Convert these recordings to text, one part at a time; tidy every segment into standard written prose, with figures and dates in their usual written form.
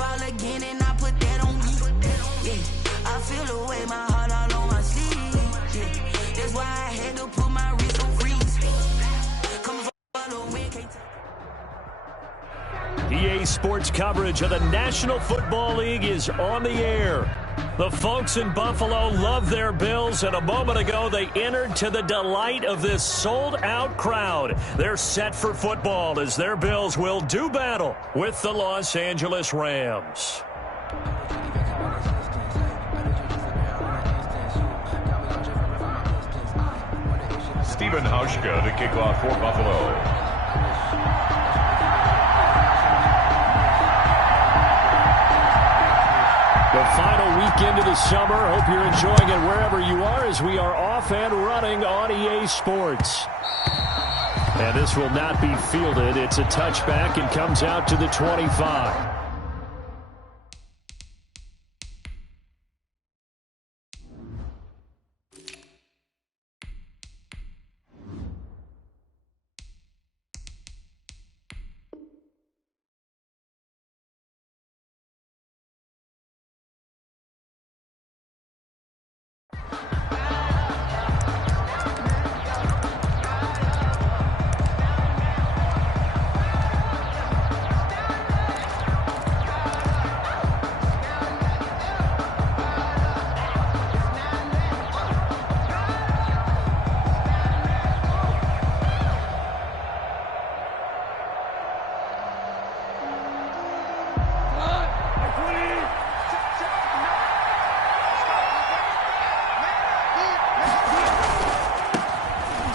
fall again and I put that on me. Yeah, I feel the way, my heart all on my sleeve. Yeah, that's why I had to put my wrist on freeze. Coming for the win, can't EA Sports coverage of the National Football League is on the air. The folks in Buffalo love their Bills, and a moment ago they entered to the delight of this sold-out crowd. They're set for football as their Bills will do battle with the Los Angeles Rams. Stephen Hauschka to kick off for Buffalo. The final weekend of the summer. Hope you're enjoying it wherever you are as we are off and running on EA Sports. And this will not be fielded. It's a touchback and comes out to the 25.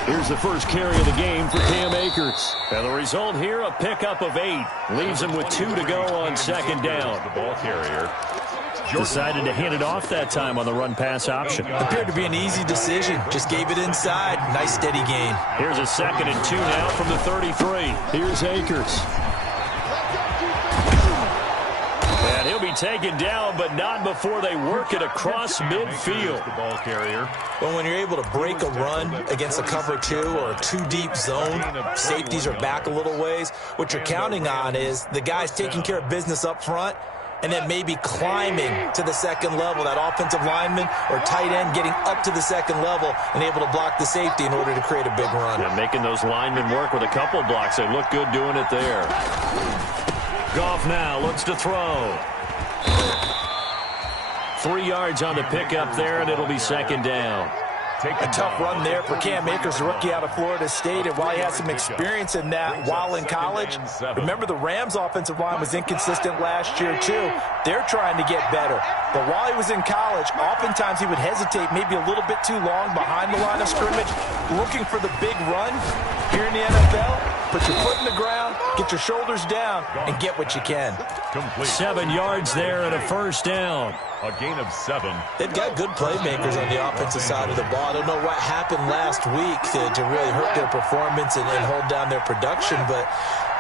Here's the first carry of the game for Cam Akers. And the result here, a pickup of 8. Leaves him with 2 to go on second down. The ball carrier. Decided to hand it off that time on the run-pass option. Appeared to be an easy decision. Just gave it inside. Nice steady gain. Here's a 2nd and 2 now from the 33. Here's Akers. And he'll be taken down, but not before they work it across midfield. The ball carrier. Well, when you're able to break a run against a cover 2 or a 2-deep zone, safeties are back a little ways. What you're counting on is the guys taking care of business up front and then maybe climbing to the second level, that offensive lineman or tight end getting up to the second level and able to block the safety in order to create a big run. And making those linemen work with a couple blocks. They look good doing it there. Goff now looks to throw. 3 yards on the pickup there, and it'll be second down. A tough run there for Cam Akers, the rookie out of Florida State, and while he has some experience in that while in college, remember the Rams' offensive line was inconsistent last year too. They're trying to get better. But while he was in college, oftentimes he would hesitate maybe a little bit too long behind the line of scrimmage, looking for the big run. Here in the NFL, put your foot in the ground, get your shoulders down, and get what you can. 7 yards there and a first down. A gain of 7. They've got good playmakers on the offensive side of the ball. I don't know what happened last week to really hurt their performance and hold down their production, but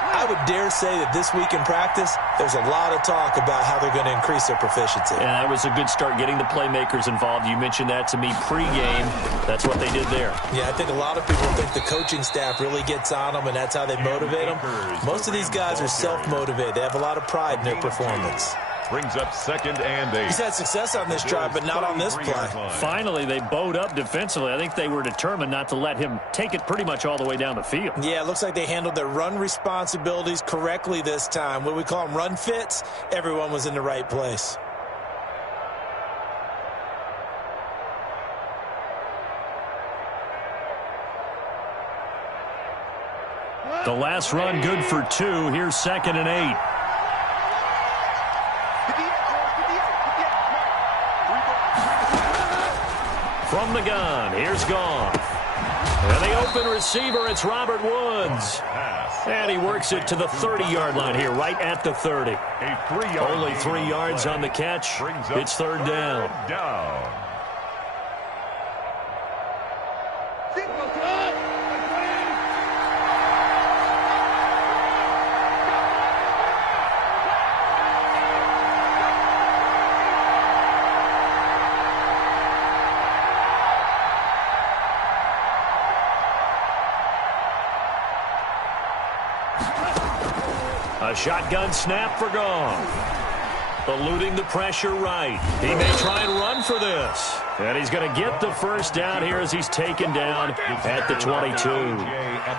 I would dare say that this week in practice, there's a lot of talk about how they're going to increase their proficiency. Yeah, that was a good start getting the playmakers involved. You mentioned that to me pregame. That's what they did there. Yeah, I think a lot of people think the coaching staff really gets on them, and that's how they motivate them. Most of these guys are self-motivated. They have a lot of pride in their performance. Brings up 2nd and 8. He's had success on this drive, but not on this play. Finally, they bowed up defensively. I think they were determined not to let him take it pretty much all the way down the field. Yeah, it looks like they handled their run responsibilities correctly this time. What we call them run fits, everyone was in the right place. The last run good for 2. Here's 2nd and 8. From the gun, here's Goff. And the open receiver, it's Robert Woods. And he works it to the 30-yard line here, right at the 30. Only 3 yards on the catch. It's 3rd down. A shotgun snap for Goff. eluding the pressure right. He may try and run for this. And he's going to get the first down here as he's taken down at the 22.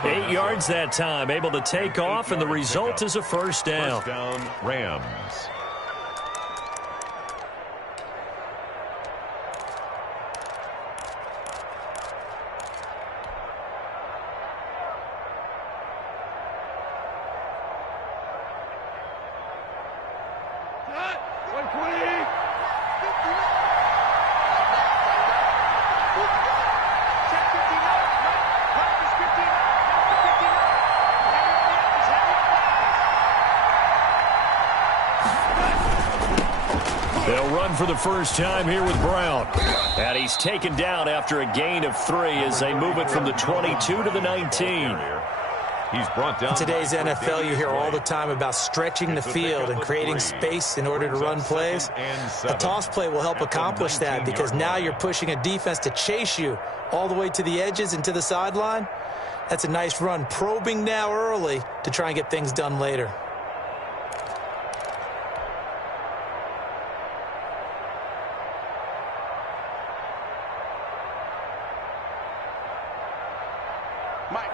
8 yards that time, able to take off, and the result is a first down. First down, Rams. They'll run for the first time here with Brown. And he's taken down after a gain of 3 as they move it from the 22 to the 19. He's brought down. In today's NFL, you hear all the time about stretching the field and creating space in order to run plays. A toss play will help accomplish that because now you're pushing a defense to chase you all the way to the edges and to the sideline. That's a nice run, probing now early to try and get things done later.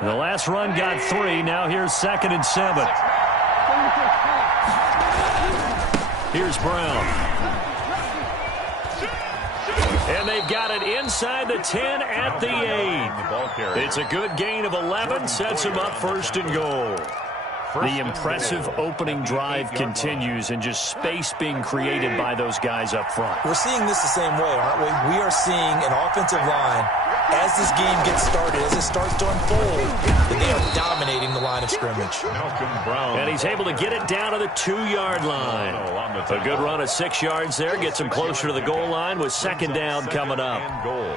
The last run got 3. Now here's 2nd and 7. Here's Brown. And they've got it inside the 10 at the 8. It's a good gain of 11. Sets him up 1st and goal. The impressive opening drive continues, and just space being created by those guys up front. We're seeing this the same way, aren't we? We are seeing an offensive line, as this game gets started, as it starts to unfold, that they are dominating the line of scrimmage. And he's able to get it down to the 2-yard line. A good run of 6 yards there gets him closer to the goal line with 2nd down coming up. Goal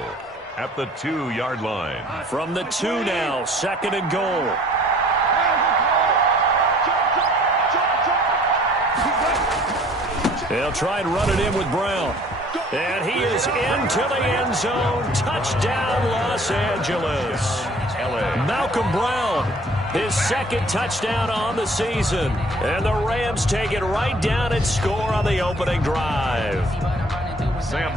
at the 2-yard line. From the 2 now, 2nd and goal. They'll try and run it in with Brown. And he is into the end zone. Touchdown, Los Angeles. Malcolm Brown, his 2nd touchdown on the season. And the Rams take it right down and score on the opening drive.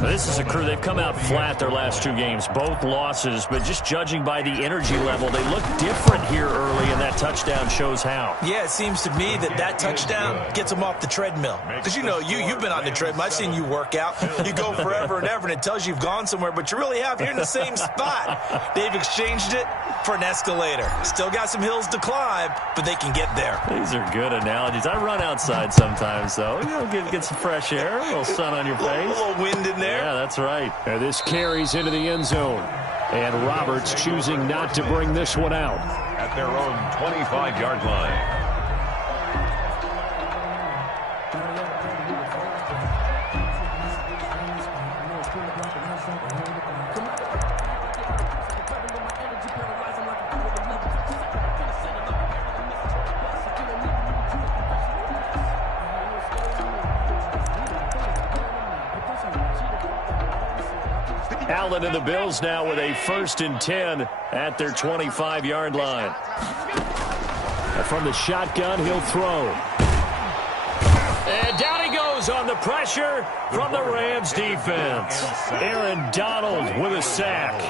This is a crew. They've come out flat their last 2 games, both losses, but just judging by the energy level, they look different here early, and that touchdown shows how. Yeah, it seems to me that touchdown gets them off the treadmill. Because, you know, you've been on the treadmill. I've seen you work out. You go forever and ever, and it tells you you've gone somewhere, but you really have. You're in the same spot. They've exchanged it for an escalator. Still got some hills to climb, but they can get there. These are good analogies. I run outside sometimes, though. You know, get some fresh air, a little sun on your face. A little wind in there. Yeah, that's right. And this carries into the end zone. And Roberts choosing not to bring this one out. At their own 25-yard line. Allen and the Bills now with a 1st and 10 at their 25-yard line. And from the shotgun, he'll throw. And down he goes on the pressure from the Rams defense. Aaron Donald with a sack.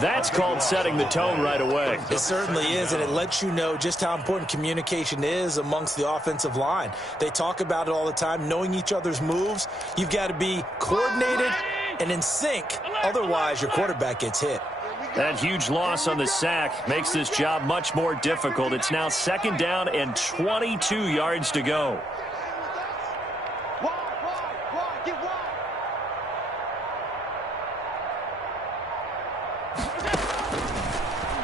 That's called setting the tone right away. It certainly is, and it lets you know just how important communication is amongst the offensive line. They talk about it all the time, knowing each other's moves. You've got to be coordinated and in sync. Otherwise, your quarterback gets hit. That huge loss on the sack makes this job much more difficult. It's now 2nd down and 22 yards to go.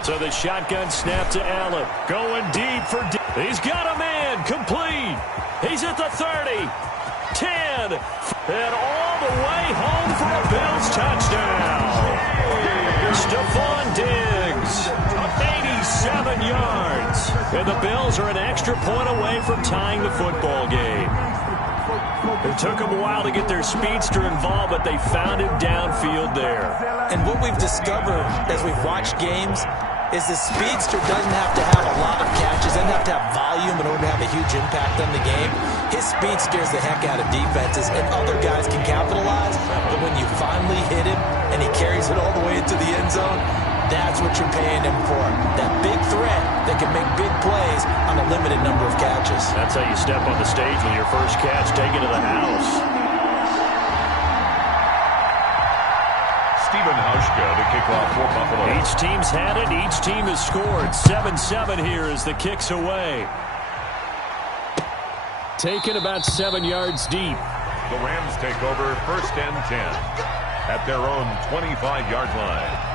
So the shotgun snap to Allen. Going deep for deep. He's got a man. Complete. He's at the 30. 10. And all the way home for a Bills touchdown. Stephon Diggs. 87 yards. And the Bills are an extra point away from tying the football game. It took them a while to get their speedster involved, but they found him downfield there. And what we've discovered as we've watched games is the speedster doesn't have to have a lot of catches, doesn't have to have volume in order to have a huge impact on the game. His speed scares the heck out of defenses, and other guys can capitalize, but when you finally hit him and he carries it all the way into the end zone, that's what you're paying him for. That big threat that can make big plays on a limited number of catches. That's how you step on the stage with your first catch, take it to the house. Stephen Hauschka to kick off for Buffalo. Each team's had it. Each team has scored. 7-7 here as the kick's away. Taken about 7 yards deep. The Rams take over 1st and 10 at their own 25-yard line.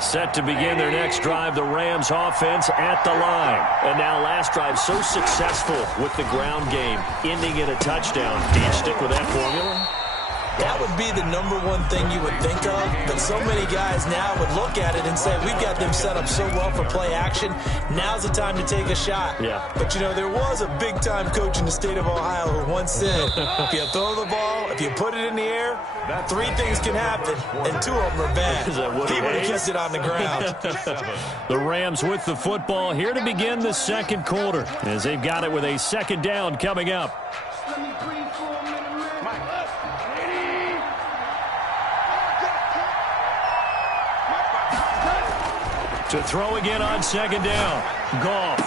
Set to begin their next drive, the Rams offense at the line. And now last drive so successful with the ground game, ending in a touchdown. Do you stick with that formula? That would be the #1 thing you would think of, but so many guys now would look at it and say, we've got them set up so well for play action, now's the time to take a shot. Yeah. But, you know, there was a big-time coach in the state of Ohio who once said, if you throw the ball, if you put it in the air, 3 things can happen, and 2 of them are bad. He would have kept it on the ground. The Rams with the football here to begin the second quarter, as they've got it with a second down coming up. To throw again on second down. Goff.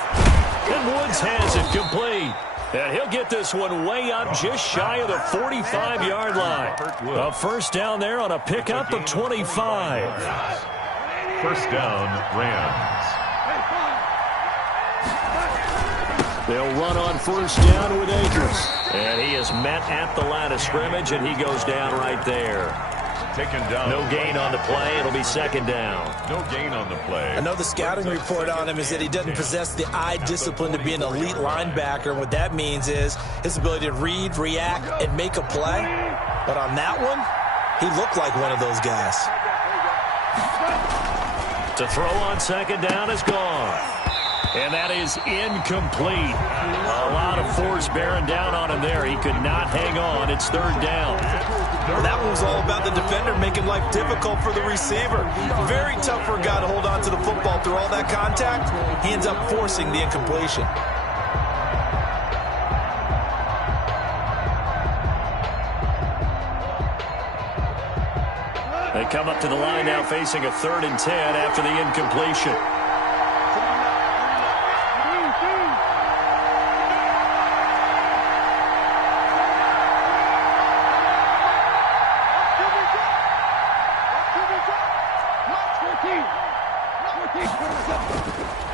And Woods has it complete. And he'll get this one way up just shy of the 45-yard line. A first down there on a pickup of 25. First down, Rams. They'll run on first down with Akers. And he is met at the line of scrimmage, and he goes down right there. Taken down. No gain on the play. It'll be second down. No gain on the play. I know the scouting report on him is that he doesn't possess the eye discipline to be an elite linebacker. And what that means is his ability to read, react, and make a play. But on that one, he looked like one of those guys. To throw on second down is gone. And that is incomplete. A lot of force bearing down on him there. He could not hang on. It's third down. That one was all about the defender making life difficult for the receiver. Very tough for a guy to hold on to the football through all that contact. He ends up forcing the incompletion. They come up to the line now facing a 3rd and 10 after the incompletion.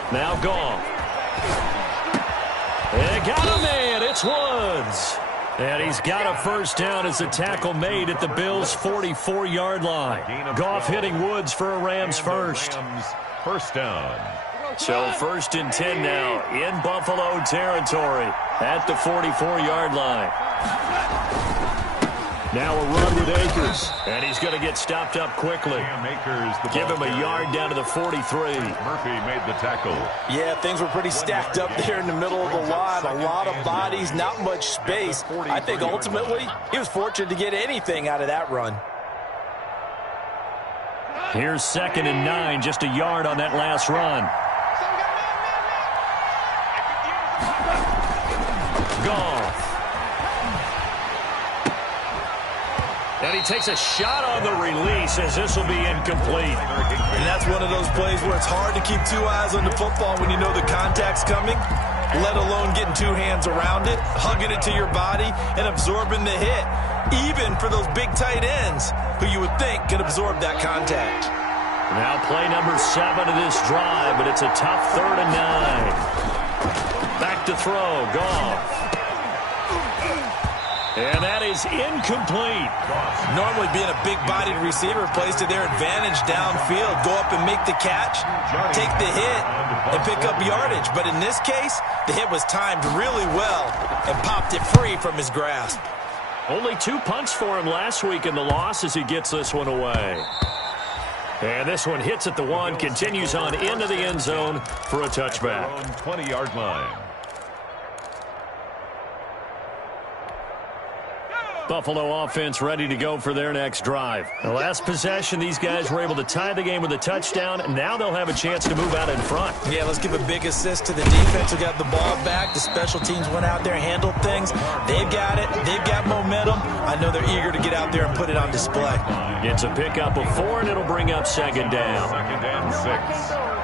Now Goff. They got a man. It's Woods. And he's got a first down as the tackle made at the Bills' 44-yard line. Goff hitting Woods for a Rams first. First down. So 1st and 10 now in Buffalo territory at the 44-yard line. Now a run with Akers, and he's going to get stopped up quickly. Give him a yard down to the 43. Murphy made the tackle. Yeah, things were pretty stacked up there in the middle of the line. A lot of bodies, not much space. I think ultimately he was fortunate to get anything out of that run. Here's 2nd and 9, just a yard on that last run. Goff. And he takes a shot on the release as this will be incomplete. And that's one of those plays where it's hard to keep 2 eyes on the football when you know the contact's coming, let alone getting 2 hands around it, hugging it to your body, and absorbing the hit, even for those big tight ends who you would think could absorb that contact. Now play number 7 of this drive, but it's a tough 3rd and 9. Back to throw, Goff. And that is incomplete. Normally being a big-bodied receiver plays to their advantage downfield. Go up and make the catch, take the hit, and pick up yardage. But in this case, the hit was timed really well and popped it free from his grasp. Only 2 punts for him last week in the loss as he gets this one away. And this one hits at the 1, continues on into the end zone for a touchback. 20-yard line. Buffalo offense ready to go for their next drive. The last possession, these guys were able to tie the game with a touchdown. Now they'll have a chance to move out in front. Yeah, let's give a big assist to the defense who got the ball back. The special teams went out there and handled things. They've got it. They've got momentum. I know they're eager to get out there and put it on display. It's a pickup of 4, and it'll bring up second down. Second and 6.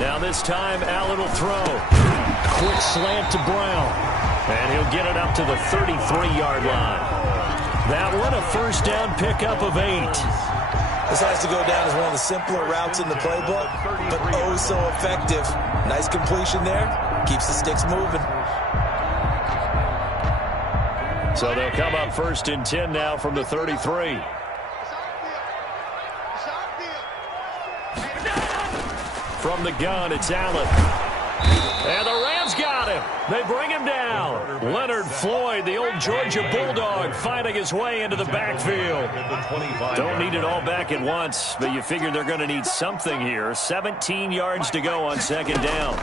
Now this time, Allen will throw. Quick slant to Brown. And he'll get it up to the 33-yard line. That one, a first down pickup of 8. This has to go down as one of the simpler routes in the playbook, but oh so effective. Nice completion there. Keeps the sticks moving. So they'll come up first and 10 now from the 33. From the gun, it's Allen. And the Rams got him. They bring him down. Leonard Floyd, the old Georgia Bulldog, fighting his way into the backfield. Don't need it all back at once, but you figure they're going to need something here. 17 yards to go on second down.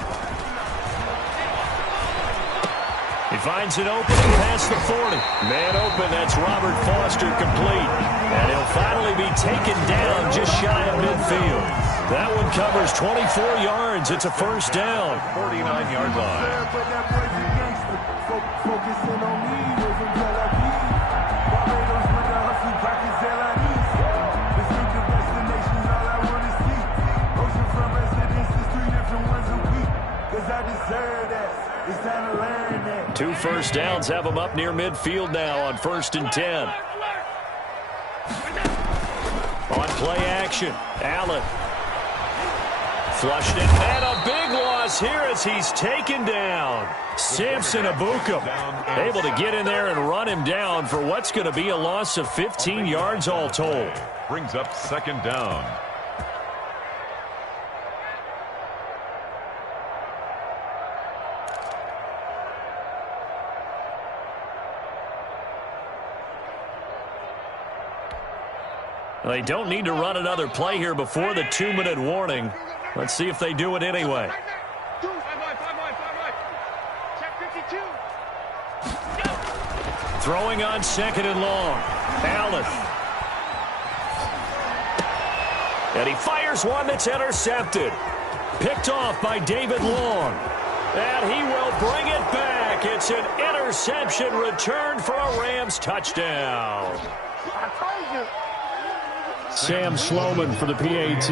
He finds an opening past the 40. Man open, that's Robert Foster complete. And he'll finally be taken down just shy of midfield. That one covers 24 yards. It's a first down. 49-yard line. Two first downs have them up near midfield now on first and 10. On play action, Allen. Flushed it, and a big loss here as he's taken down. Samson Abukum able to get in there and run him down for what's going to be a loss of 15 yards all told. Brings up second down. They don't need to run another play here before the 2-minute warning. Let's see if they do it anyway. Throwing on second and long. Allen. And he fires one that's intercepted. Picked off by David Long. And he will bring it back. It's an interception return for a Rams touchdown. I told you. Sam Sloman for the PAT.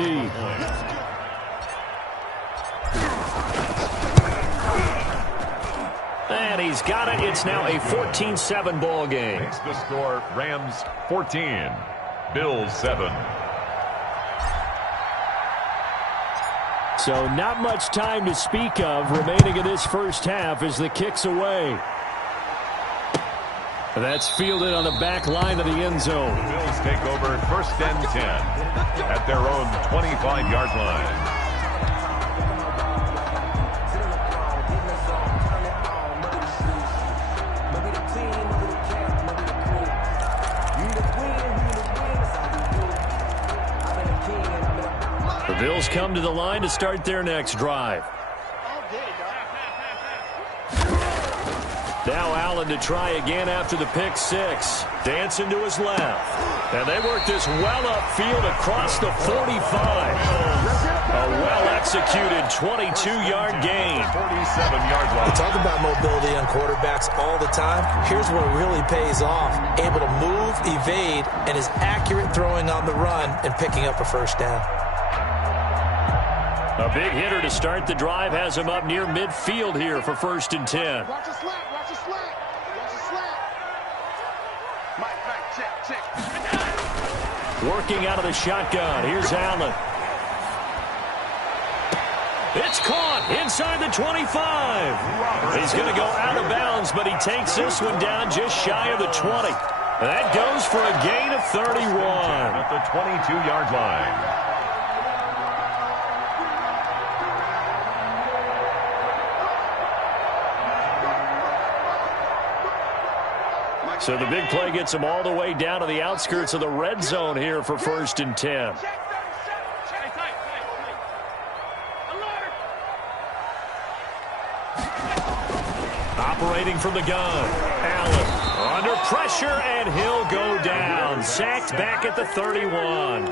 And he's got it. It's now a 14-7 ball game. Makes the score Rams 14, Bills 7. So not much time to speak of remaining in this first half as the kick's away. That's fielded on the back line of the end zone. The Bills take over first and 10 at their own 25-yard line. The Bills come to the line to start their next drive. Now Allen to try again after the pick six. Dancing to his left. And they work this well upfield across the 45. A well-executed 22-yard gain. 47-yard line. We talk about mobility on quarterbacks all the time. Here's where it really pays off. Able to move, evade, and is accurate throwing on the run and picking up a first down. A big hitter to start the drive has him up near midfield here for first and 10. Watch the slap, watch the slap, watch the slap. Mike, check. Working out of the shotgun. Here's Allen. It's caught inside the 25. He's going to go out of bounds, but he takes this one down just shy of the 20. That goes for a gain of 31. At the 22-yard line. So the big play gets them all the way down to the outskirts of the red zone here for 1st and 10. Operating from the gun, Allen under pressure, and he'll go down. Sacked back at the 31.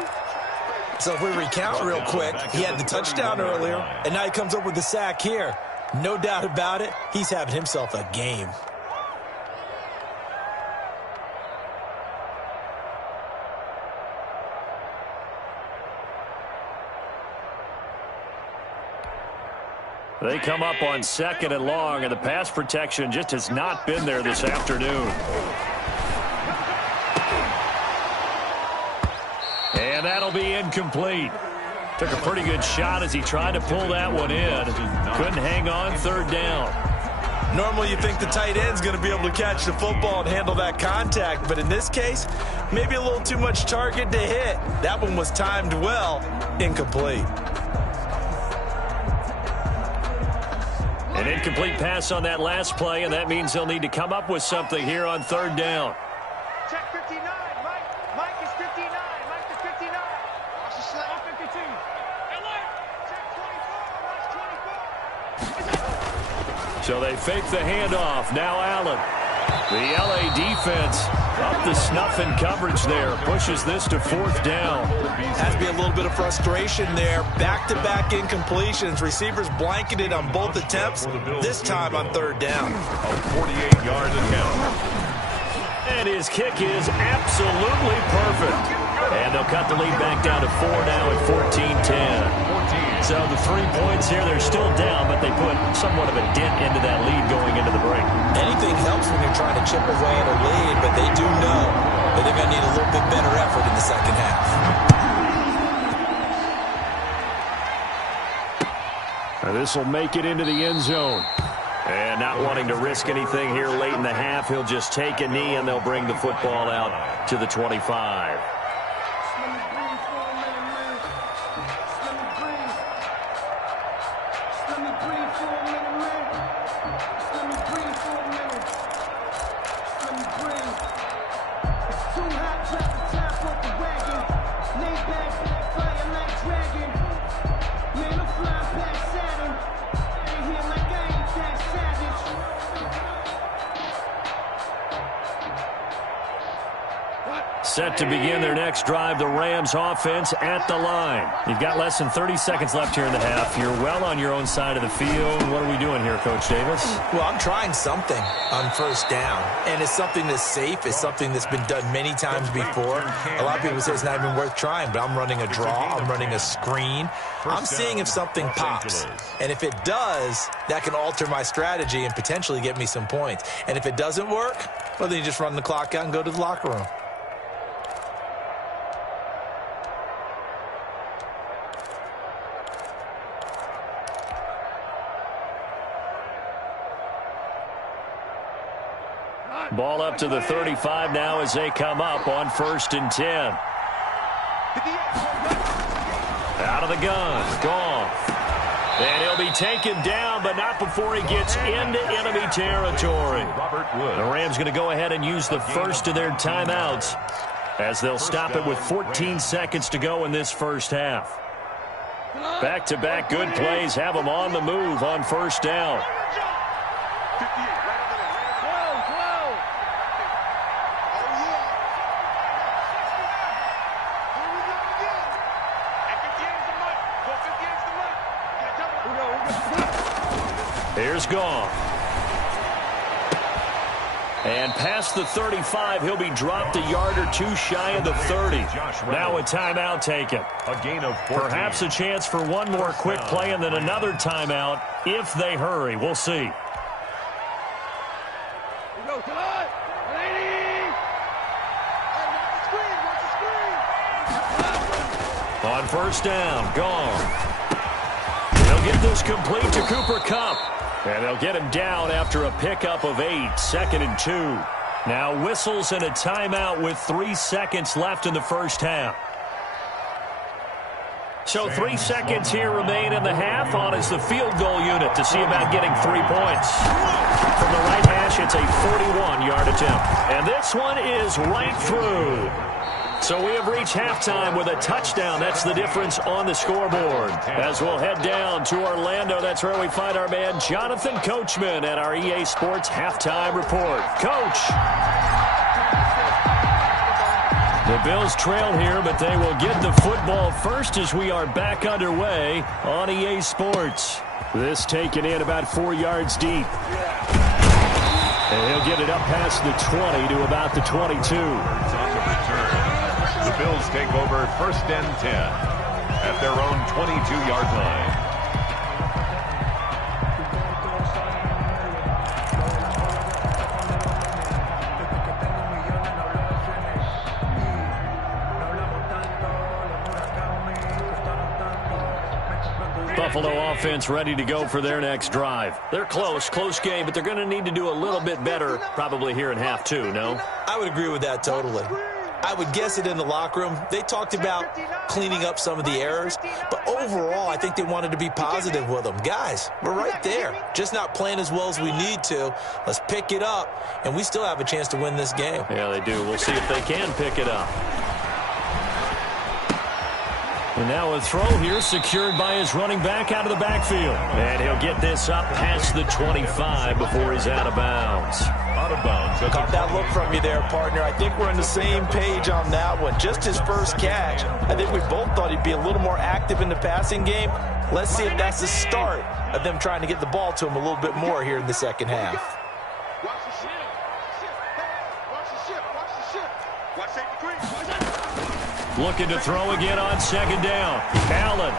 So if we recount real quick, he had the touchdown earlier, and now he comes up with the sack here. No doubt about it, he's having himself a game. They come up on 2nd and long, and the pass protection just has not been there this afternoon. And that'll be incomplete. Took a pretty good shot as he tried to pull that one in. Couldn't hang on 3rd down. Normally you think the tight end's going to be able to catch the football and handle that contact, but in this case, maybe a little too much target to hit. That one was timed well, incomplete. An incomplete pass on that last play, and that means they'll need to come up with something here on 3rd down. Check 59, Mike. Mike is 59. Mike is 59. Watch the slap. 52. Alert. Check 24. Mike 24. So they fake the handoff. Now Allen. The LA defense up to snuff in coverage there. Pushes this to 4th down. Has to be a little bit of frustration there. Back-to-back incompletions. Receivers blanketed on both attempts, this time on 3rd down. A 48-yard attempt. And his kick is absolutely perfect. And they'll cut the lead back down to 4 now at 14-10. So the 3 points here, they're still down, but they put somewhat of a dent into that lead going into the break. Anything helps when you're trying to chip away at a lead, but they do know that they're going to need a little bit better effort in the second half. This will make it into the end zone. And not wanting to risk anything here late in the half, he'll just take a knee and they'll bring the football out to the 25. Set to begin their next drive, the Rams offense at the line. You've got less than 30 seconds left here in the half. You're well on your own side of the field. What are we doing here, Coach Davis? Well, I'm trying something on 1st down, and it's something that's safe. It's something that's been done many times before. A lot of people say it's not even worth trying, but I'm running a draw. I'm running a screen. I'm seeing if something pops, and if it does, that can alter my strategy and potentially get me some points. And if it doesn't work, well, then you just run the clock out and go to the locker room. Ball up to the 35 now as they come up on 1st and 10. Out of the gun, Goff. And he'll be taken down, but not before he gets into enemy territory. The Rams going to go ahead and use the first of their timeouts as they'll stop it with 14 seconds to go in this first half. Back-to-back good plays have them on the move on 1st down. Here's Goff. And past the 35, he'll be dropped a yard or two shy of the 30. Now a timeout taken. A gain of 14. Perhaps a chance for one more quick play and then another timeout if they hurry. We'll see. On 1st down, Goff. They'll get this complete to Cooper Kupp. And they'll get him down after a pickup of 8, 2nd and 2. Now whistles and a timeout with 3 seconds left in the first half. So 3 seconds here remain in the half. On is the field goal unit to see about getting 3 points. From the right hash, it's It's a 41-yard attempt. And this one is right through. So we have reached halftime with a touchdown. That's the difference on the scoreboard. As we'll head down to Orlando, that's where we find our man Jonathan Coachman at our EA Sports Halftime Report. Coach. The Bills trail here, but they will get the football first as we are back underway on EA Sports. This taken in about 4 yards deep. And he'll get it up past the 20 to about the 22. On the return. The Bills take over 1st and 10 at their own 22-yard line. Buffalo offense ready to go for their next drive. They're close game, but they're going to need to do a little bit better probably here in half two, no? I would agree with that totally. I would guess it in the locker room. They talked about cleaning up some of the errors, but overall, I think they wanted to be positive with them. Guys, we're right there. Just not playing as well as we need to. Let's pick it up, and we still have a chance to win this game. Yeah, they do. We'll see if they can pick it up. And now a throw here secured by his running back out of the backfield. And he'll get this up past the 25 before he's out of bounds. Out of bounds. Caught that look from you there, partner. I think we're on the same page on that one. Just his first catch. I think we both thought he'd be a little more active in the passing game. Let's see if that's the start of them trying to get the ball to him a little bit more here in the second half. Watch the shift. Watch the shift. Watch the shift. Watch safety green. Looking to throw again on second down. Allen.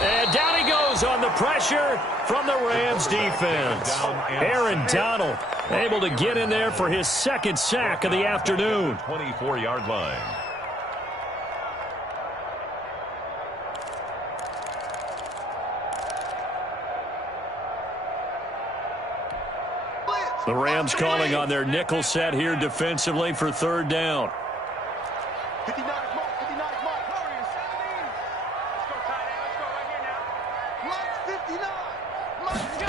And down he goes on the pressure from the Rams defense. Aaron Donald able to get in there for his second sack of the afternoon. 24-yard line. The Rams calling on their nickel set here defensively for third down. 59 is mark. 59 is mark. Let's go, tight end. Let's go right here now. Mark 59. Mark, go.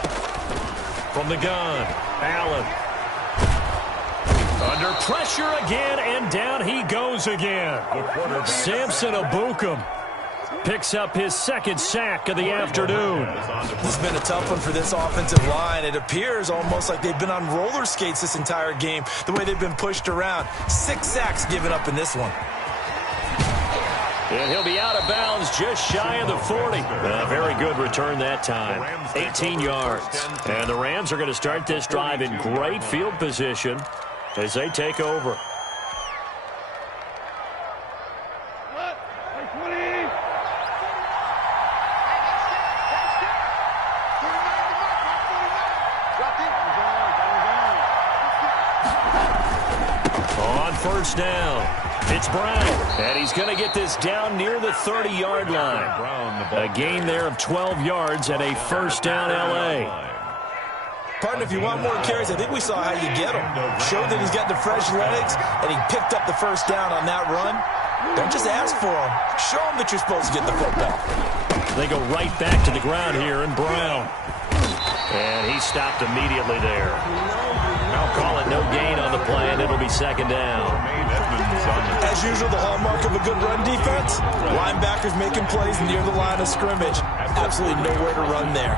From the gun, Allen. Under pressure again, and down he goes again. Samson Abukum picks up his second sack of the afternoon. This has been a tough one for this offensive line. It appears almost like they've been on roller skates this entire game, the way they've been pushed around. 6 sacks given up in this one. And he'll be out of bounds just shy of the 40. A very good return that time. 18 yards. And the Rams are going to start this drive in great field position as they take over. On first down, it's Brown, and he's going to get this down near the 30-yard line. A gain there of 12 yards and a first down, L.A. Partner, if you want more carries, I think we saw how you get him. Showed that he's got the fresh legs, and he picked up the first down on that run. Don't just ask for him. Show him that you're supposed to get the football. They go right back to the ground here, and Brown. And he stopped immediately there. I'll call it no gain on the play, and it'll be second down. As usual, the hallmark of a good run defense, linebackers making plays near the line of scrimmage. Absolutely nowhere to run there.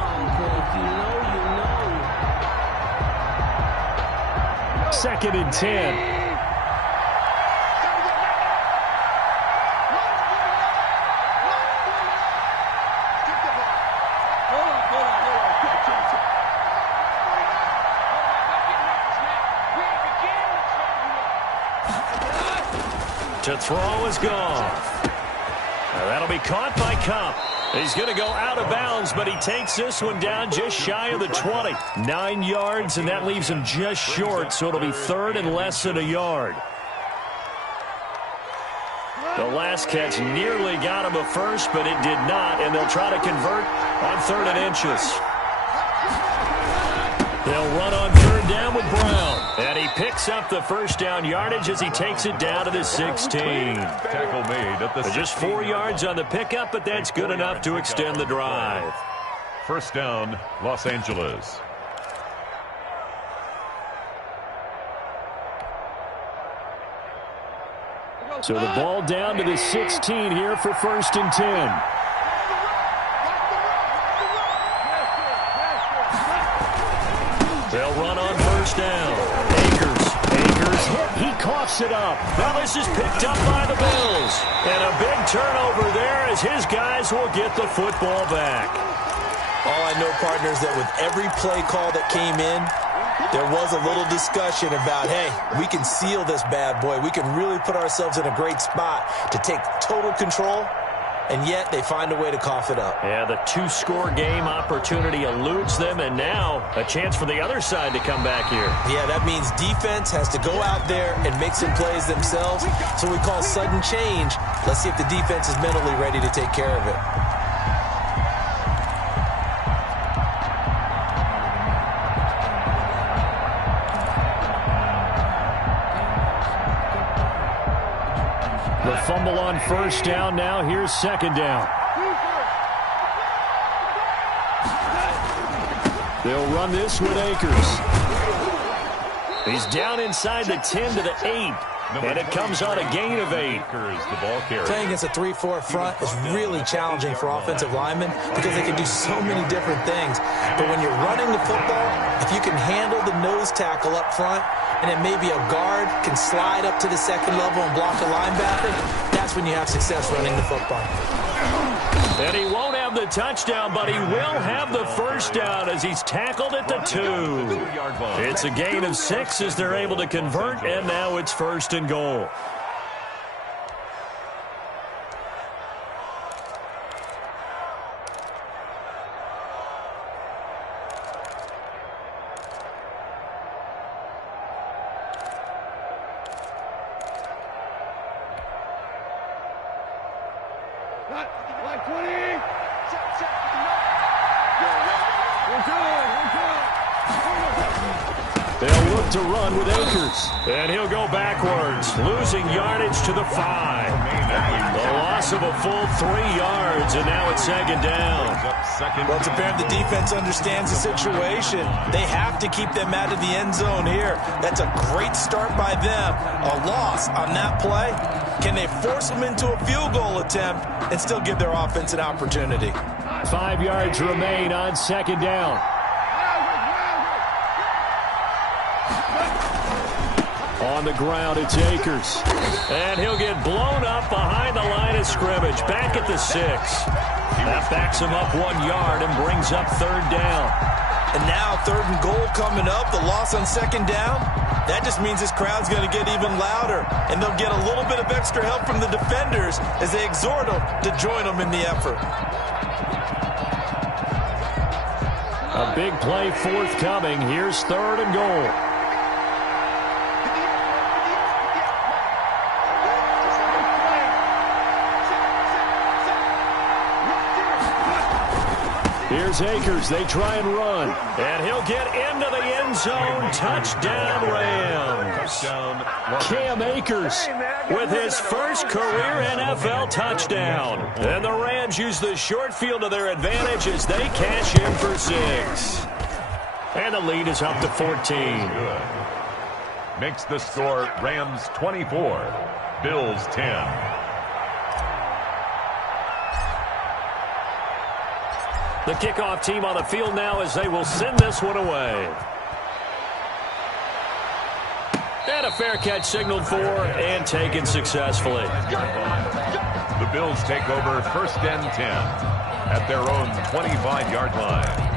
Second and 10. To throw is gone. That'll be caught by Cup. He's going to go out of bounds, but he takes this one down just shy of the 20. 9 yards, and that leaves him just short, so it'll be third and less than a yard. The last catch nearly got him a first, but it did not, and they'll try to convert on third and inches. They'll run on third down with Brown. And he picks up the first down yardage as he takes it down to the 16. Tackle made at the 16. Just 4 yards on the pickup, but that's good enough to extend the drive. First down, Los Angeles. So the ball down to the 16 here for 1st and 10. They'll run on 1st down. Akers hit. He coughs it up. Now this is picked up by the Bills. And a big turnover there as his guys will get the football back. All I know, partners, that with every play call that came in, there was a little discussion about, hey, we can seal this bad boy. We can really put ourselves in a great spot to take total control, and yet they find a way to cough it up. Yeah, the 2-score game opportunity eludes them, and now a chance for the other side to come back here. Yeah, that means defense has to go out there and make some plays themselves. So we call sudden change. Let's see if the defense is mentally ready to take care of it. The fumble on 1st down. Now here's 2nd down. They'll run this with Akers. He's down inside the 10 to the 8. And it comes on a gain of 8. Playing against a 3-4 front is really challenging for offensive linemen because they can do so many different things. But when you're running the football, if you can handle the nose tackle up front, and then maybe a guard can slide up to the 2nd level and block a linebacker, that's when you have success running the football. And he won't have the touchdown, but he will have the 1st down as he's tackled at the 2. It's a gain of 6 as they're able to convert, and now it's 1st and goal. They'll look to run with Akers. And he'll go backwards, losing yardage to the 5. The loss of a full 3 yards, and now it's 2nd down. Well, it's apparent the defense understands the situation. They have to keep them out of the end zone here. That's a great start by them. A loss on that play. Can they force them into a field goal attempt and still give their offense an opportunity? 5 yards remain on 2nd down. On the ground, it's Akers. And he'll get blown up behind the line of scrimmage. Back at the 6. That backs him up 1 yard and brings up 3rd down. And now 3rd and goal coming up. The loss on 2nd down. That just means this crowd's going to get even louder. And they'll get a little bit of extra help from the defenders as they exhort them to join them in the effort. A big play forthcoming. Here's 3rd and goal. Here's Akers. They try and run. And he'll get into the end zone. Touchdown, Rams. Cam Akers with his first career NFL touchdown. And the Rams use the short field to their advantage as they cash in for 6. And the lead is up to 14. Makes the score Rams 24, Bills 10. The kickoff team on the field now as they will send this one away. And a fair catch signaled for and taken successfully. The Bills take over 1st and 10 at their own 25-yard line.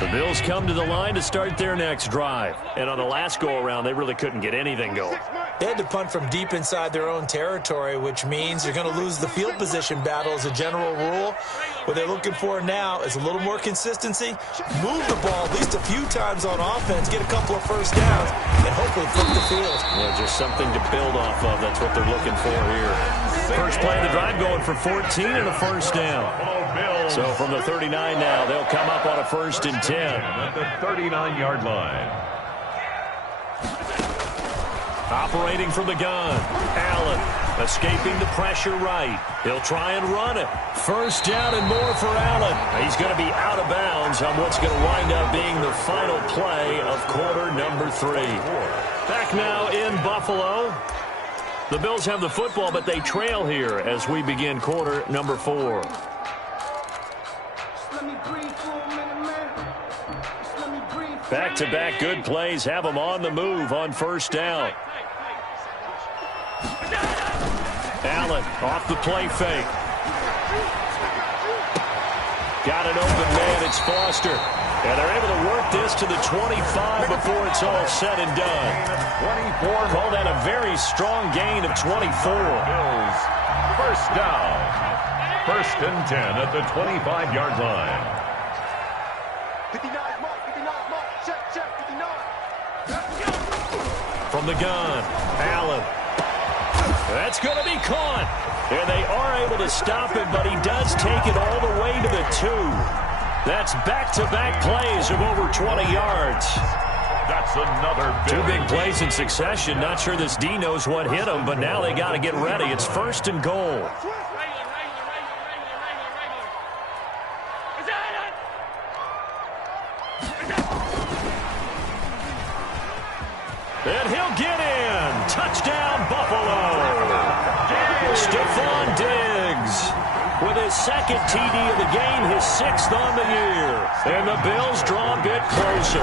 The Bills come to the line to start their next drive. And on the last go-around, they really couldn't get anything going. They had to punt from deep inside their own territory, which means you're going to lose the field position battle as a general rule. What they're looking for now is a little more consistency, move the ball at least a few times on offense, get a couple of 1st downs, and hopefully flip the field. Yeah, just something to build off of. That's what they're looking for here. First play of the drive going for 14 and a 1st down. So from the 39 now, they'll come up on a 1st and 10. At the 39-yard line. Operating from the gun. Allen escaping the pressure right. He'll try and run it. First down and more for Allen. He's going to be out of bounds on what's going to wind up being the final play of quarter number 3. Back now in Buffalo. The Bills have the football, but they trail here as we begin quarter number 4. Back-to-back good plays have them on the move on first down. Allen off the play fake. Got an open man. It's Foster. And they're able to work this to the 25 before it's all said and done. 24. Call that a very strong gain of 24. Bills first down. First and 10 at the 25-yard line. 59 mark, 59 mark. Check, 59. From the gun, Allen. That's going to be caught. And they are able to stop him, but he does take it all the way to the 2. That's back-to-back plays of over 20 yards. That's another 2 big plays in succession. Not sure this D knows what hit him, but now they got to get ready. It's first and goal. And he'll get in. Touchdown, Buffalo. Stephon Diggs with his second TD of the game, his 6th on the year. And the Bills draw a bit closer.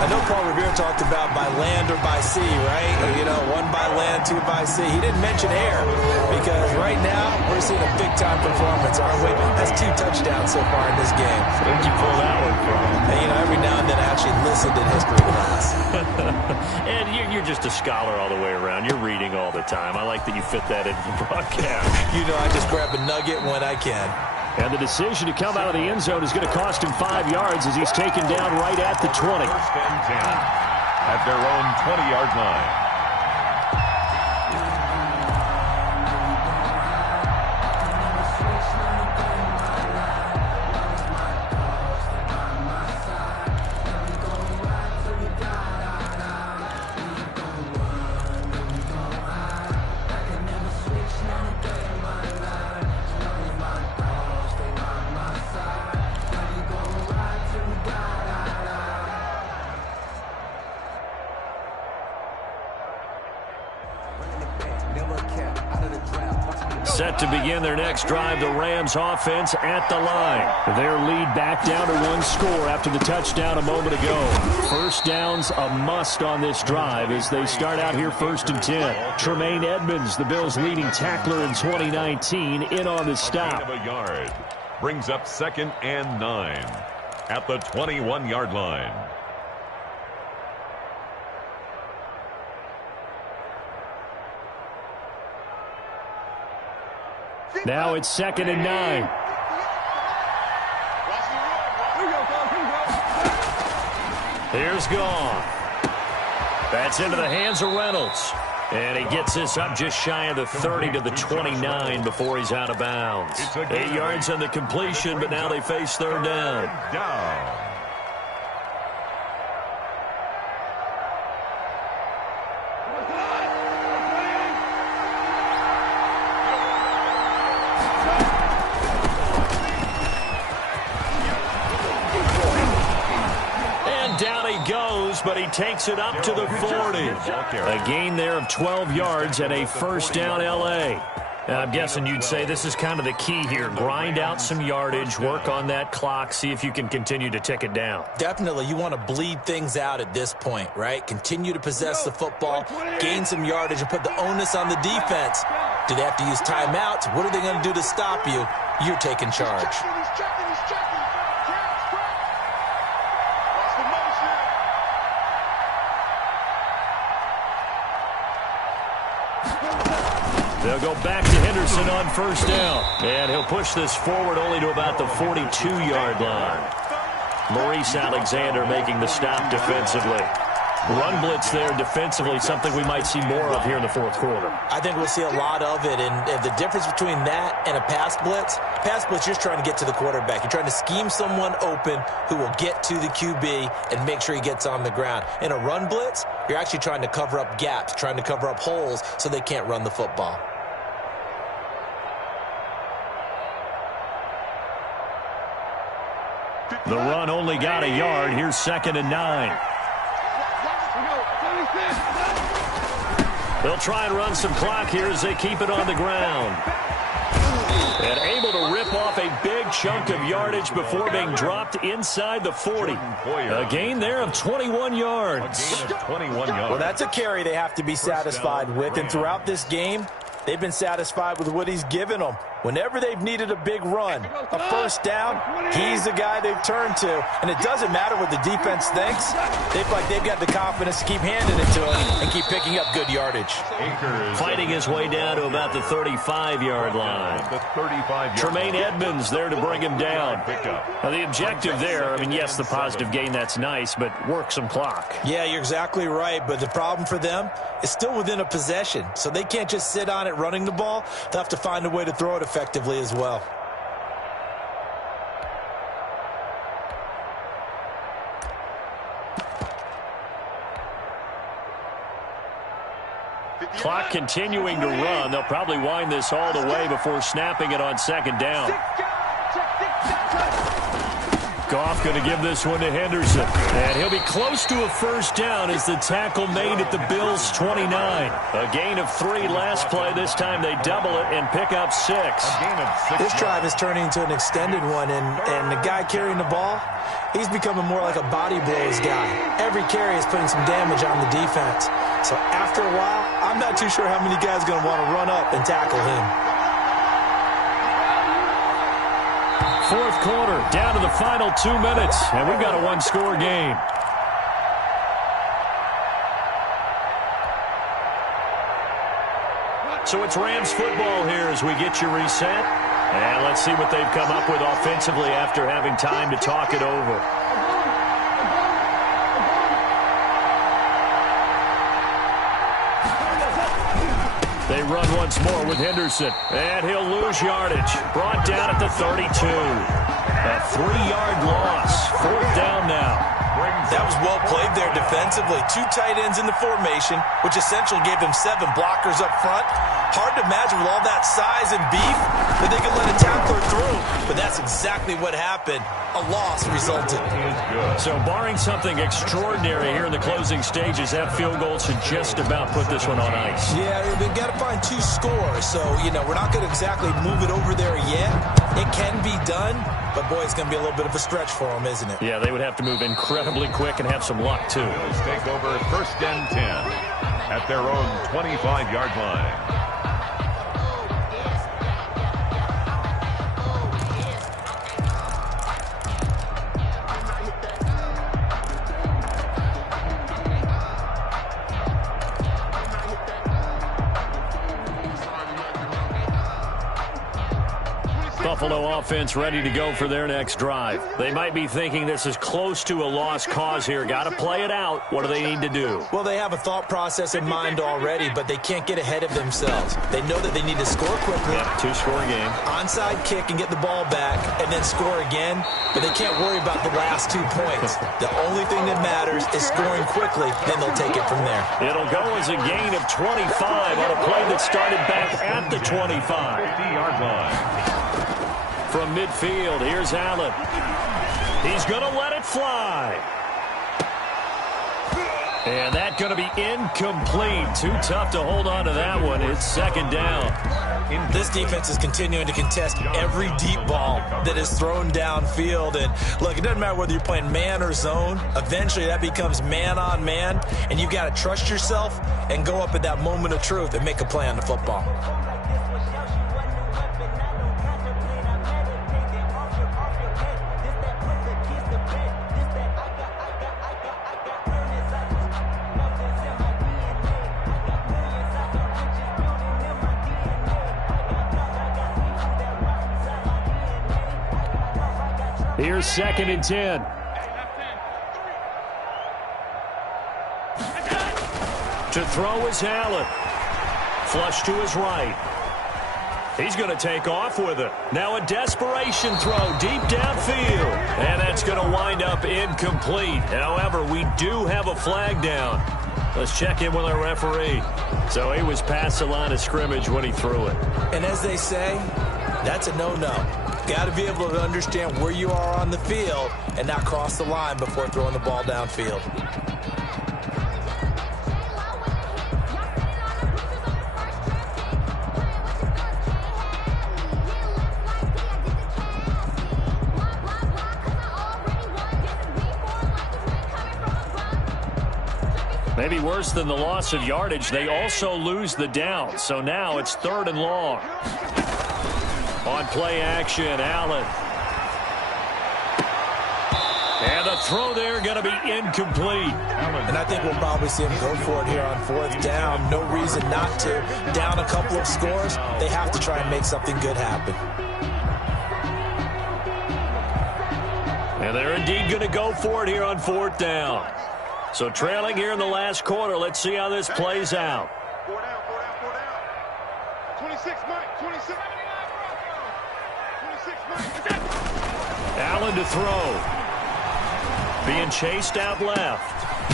I know Paul Revere talked about by land or by sea, right? Or, you know, 1 by land, 2 by sea. He didn't mention air because right now we're seeing a big-time performance, aren't we? That's 2 touchdowns so far in this game. Where'd you pull that one from? And, you know, every now and then I actually listened in history class. And you're just a scholar all the way around. You're reading all the time. I like that you fit that into the broadcast. You know, I just grab a nugget when I can. And the decision to come out of the end zone is going to cost him 5 yards as he's taken down right at the 20. First and 10 at their own 20-yard line. Set to begin their next drive, the Rams offense at the line. Their lead back down to 1 score after the touchdown a moment ago. First down's a must on this drive as they start out here first and 10. Tremaine Edmonds, the Bills' leading tackler in 2019, in on the stop. A yard brings up 2nd and 9 at the 21-yard line. Now it's 2nd and 9. Here's Goff. That's into the hands of Reynolds. And he gets this up just shy of the 30 to the 29 before he's out of bounds. 8 yards on the completion, but now they face third down. But he takes it up to the 40. A gain there of 12 yards and a first down L.A. I'm guessing you'd say this is kind of the key here. Grind out some yardage, work on that clock, see if you can continue to tick it down. Definitely. You want to bleed things out at this point, right? Continue to possess the football, gain some yardage, and put the onus on the defense. Do they have to use timeouts? What are they going to do to stop you? You're taking charge. They'll go back to Henderson on first down. And he'll push this forward only to about the 42-yard line. Maurice Alexander making the stop defensively. Run blitz there defensively, something we might see more of here in the fourth quarter. I think we'll see a lot of it, and the difference between that and a pass blitz, you're just trying to get to the quarterback. You're trying to scheme someone open who will get to the QB and make sure he gets on the ground. In a run blitz, you're actually trying to cover up gaps, trying to cover up holes so they can't run the football. The run only got a yard. Here's 2nd and 9. They'll try and run some clock here as they keep it on the ground. And able to rip off a big chunk of yardage before being dropped inside the 40. A gain there of 21 yards. Well, that's a carry they have to be satisfied with. And throughout this game, they've been satisfied with what he's given them. Whenever they've needed a big run, a first down, he's the guy they've turned to. And it doesn't matter what the defense thinks. They feel like they've got the confidence to keep handing it to him and keep picking up good yardage. Fighting his way down to about the 35-yard line. Tremaine Edmonds there to bring him down. Now, the objective there, I mean, yes, the positive gain, that's nice, but work some clock. Yeah, you're exactly right, but the problem for them is still within a possession. So they can't just sit on it running the ball. They'll have to find a way to throw it effectively as well. Clock continuing to run. They'll probably wind this all the way before snapping it on 2nd down. Goff going to give this one to Henderson. And he'll be close to a first down as the tackle made at the Bills' 29. A gain of 3 last play. This time they double it and pick up 6. This drive is turning into an extended one, and the guy carrying the ball, he's becoming more like a body blows guy. Every carry is putting some damage on the defense. So after a while, I'm not too sure how many guys are going to want to run up and tackle him. Fourth quarter, down to the final 2 minutes, and we've got a one-score game. So it's Rams football here as we get you reset. And let's see what they've come up with offensively after having time to talk it over. They run once more with Henderson, and he'll lose yardage. Brought down at the 32. A 3-yard loss. 4th down now. That was well played there defensively. 2 tight ends in the formation, which essentially gave them 7 blockers up front. Hard to imagine with all that size and beef that they could let a tackler through. But that's exactly what happened. A loss resulted. So barring something extraordinary here in the closing stages, that field goal should just about put this one on ice. Yeah, we've got to find 2 scores. So, we're not going to exactly move it over there yet. It can be done, but boy, it's going to be a little bit of a stretch for them, isn't it? Yeah, they would have to move incredibly quick and have some luck, too. Bills take over 1st and 10 at their own 25-yard line. Buffalo offense ready to go for their next drive. They might be thinking this is close to a lost cause here. Got to play it out. What do they need to do? Well, they have a thought process in mind already, but they can't get ahead of themselves. They know that they need to score quickly. Yep, 2-score game. Onside kick and get the ball back and then score again, but they can't worry about the last 2 points. The only thing that matters is scoring quickly, then they'll take it from there. It'll go as a gain of 25 on a play that started back at the 25. 50-yard line. From midfield, here's Allen. He's going to let it fly. And that's going to be incomplete. Too tough to hold on to that one. It's 2nd down. This defense is continuing to contest every deep ball that is thrown downfield. And look, it doesn't matter whether you're playing man or zone. Eventually, that becomes man on man. And you've got to trust yourself and go up at that moment of truth and make a play on the football. Here's 2nd and 10. To throw is Allen. Flush to his right. He's going to take off with it. Now a desperation throw deep downfield. And that's going to wind up incomplete. However, we do have a flag down. Let's check in with our referee. So he was past the line of scrimmage when he threw it. And as they say, that's a no-no. Got to be able to understand where you are on the field and not cross the line before throwing the ball downfield. Maybe worse than the loss of yardage, they also lose the down. So now it's 3rd and long. On play action, Allen. And the throw there going to be incomplete. And I think we'll probably see him go for it here on 4th down. No reason not to. Down a couple of scores, they have to try and make something good happen. And they're indeed going to go for it here on 4th down. So trailing here in the last quarter. Let's see how this plays out. 4 down, 4 down, 4 down. 26, Mike, 26. 26, Mike. Allen to throw. Being chased out left.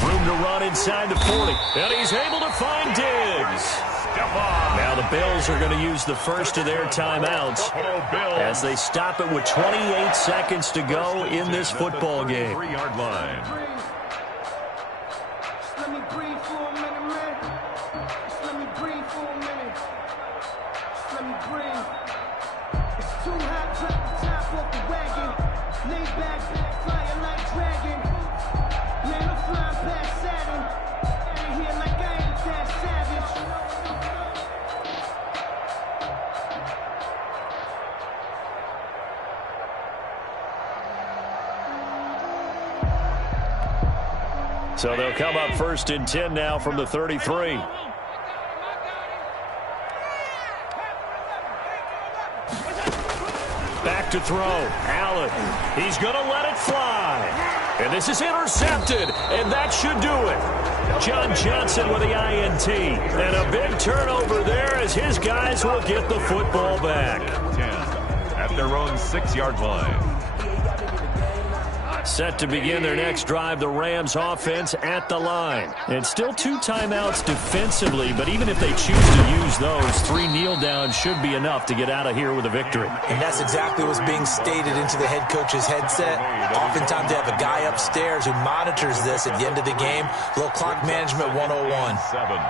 Room to run inside the 40. And he's able to find Diggs. Now the Bills are going to use the first of their timeouts as they stop it with 28 seconds to go in this football game. 3-yard line. Let me breathe for a minute, man. Just let me breathe for a minute. Just let me breathe. It's too hot, drop the top off the wagon. Lay back, flying like dragon. Man, I'm flying past Saturn. Out of here like I ain't that savage. So they'll come up 1st and 10 now from the 33. Back to throw. Allen. He's going to let it fly. And this is intercepted. And that should do it. John Johnson with the INT. And a big turnover there as his guys will get the football back. 10 at their own 6-yard line. Set to begin their next drive, the Rams offense at the line. And still 2 timeouts defensively, but even if they choose to use those, 3 kneel downs should be enough to get out of here with a victory. And that's exactly what's being stated into the head coach's headset. Oftentimes they have a guy upstairs who monitors this at the end of the game. A little clock management 101. 7.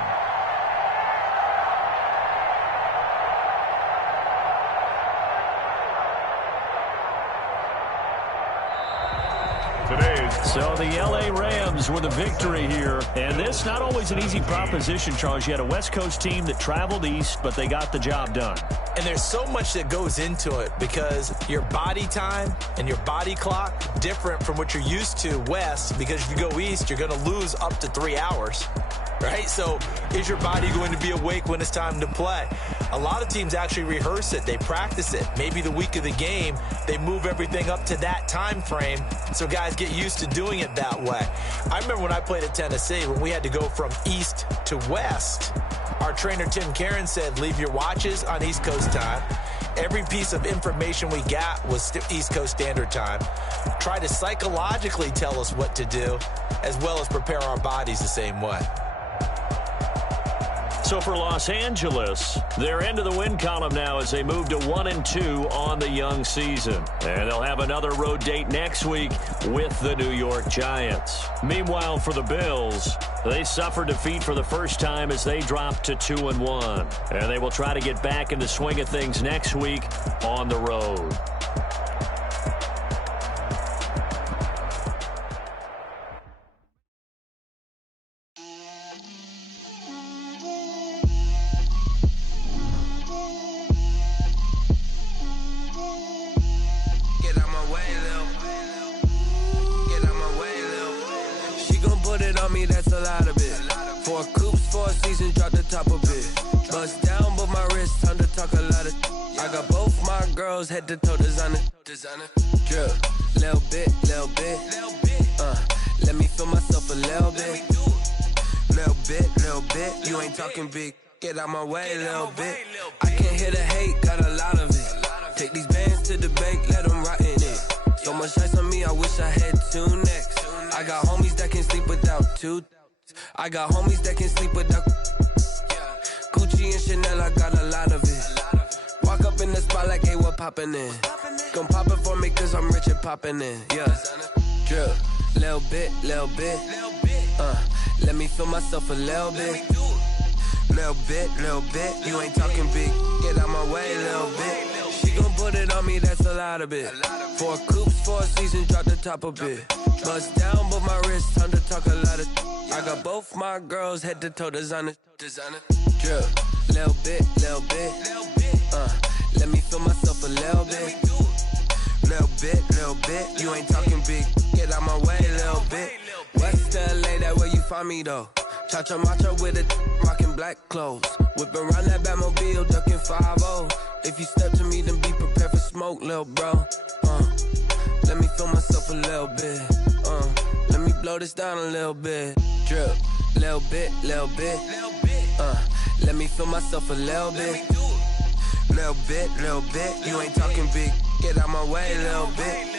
So the L.A. Rams with a victory here. And this not always an easy proposition, Charles. You had a West Coast team that traveled east, but they got the job done. And there's so much that goes into it because your body time and your body clock different from what you're used to west, because if you go east, you're going to lose up to 3 hours. Right? So is your body going to be awake when it's time to play? A lot of teams actually rehearse it. They practice it. Maybe the week of the game, they move everything up to that time frame so guys get used to doing it that way. I remember when I played at Tennessee, when we had to go from east to west, our trainer Tim Karen said, leave your watches on East Coast time. Every piece of information we got was East Coast Standard Time. Try to psychologically tell us what to do, as well as prepare our bodies the same way. So for Los Angeles, they're into the win column now as they move to 1-2 on the young season. And they'll have another road date next week with the New York Giants. Meanwhile, for the Bills, they suffered defeat for the first time as they dropped to 2-1. And they will try to get back in the swing of things next week on the road. That's a lot of it. 4 coops, 4 seasons, drop the top of it. Bust down, but my wrist, time to talk a lot of. I got both my girls head to toe designer. Drip, little bit. Let me feel myself a little bit. Little little bit. You ain't talking big. Get out my way, little bit. I can't hear the hate, got a lot of it. Take these bands to the bank, let them rot in it. So much ice on me, I wish I had 2 necks. I got homies that can sleep without 2. I got homies that can sleep without Gucci and Chanel, I got a lot of it. Walk up in the spot like, hey, what poppin' in? Gon' pop it for me cause I'm rich and poppin' in, yeah. Drip, little bit, little bit. Let me feel myself a little bit. Little bit, you ain't talking big. Get out my way, little bit. She gon' put it on me, that's a lot of it. 4 coupes, 4 seasons, drop the top a bit. Bust down, but my wrist, time to talk a lot of. I got both my girls head to toe designer. Drip, little bit. Let me feel myself a little bit. Little bit, you ain't talking big. Get out my way, little bit. West LA, that where you find me though. Cha-cha macha with it, rockin' black clothes. Whippin' around that Batmobile, duckin' 5-0. If you step to me, then be prepared for smoke, lil' bro. Let me feel myself a little bit. Let me blow this down a little bit. Drip, little bit. Let me feel myself a little bit. Little bit. You ain't talking big. Get out my way, little bit.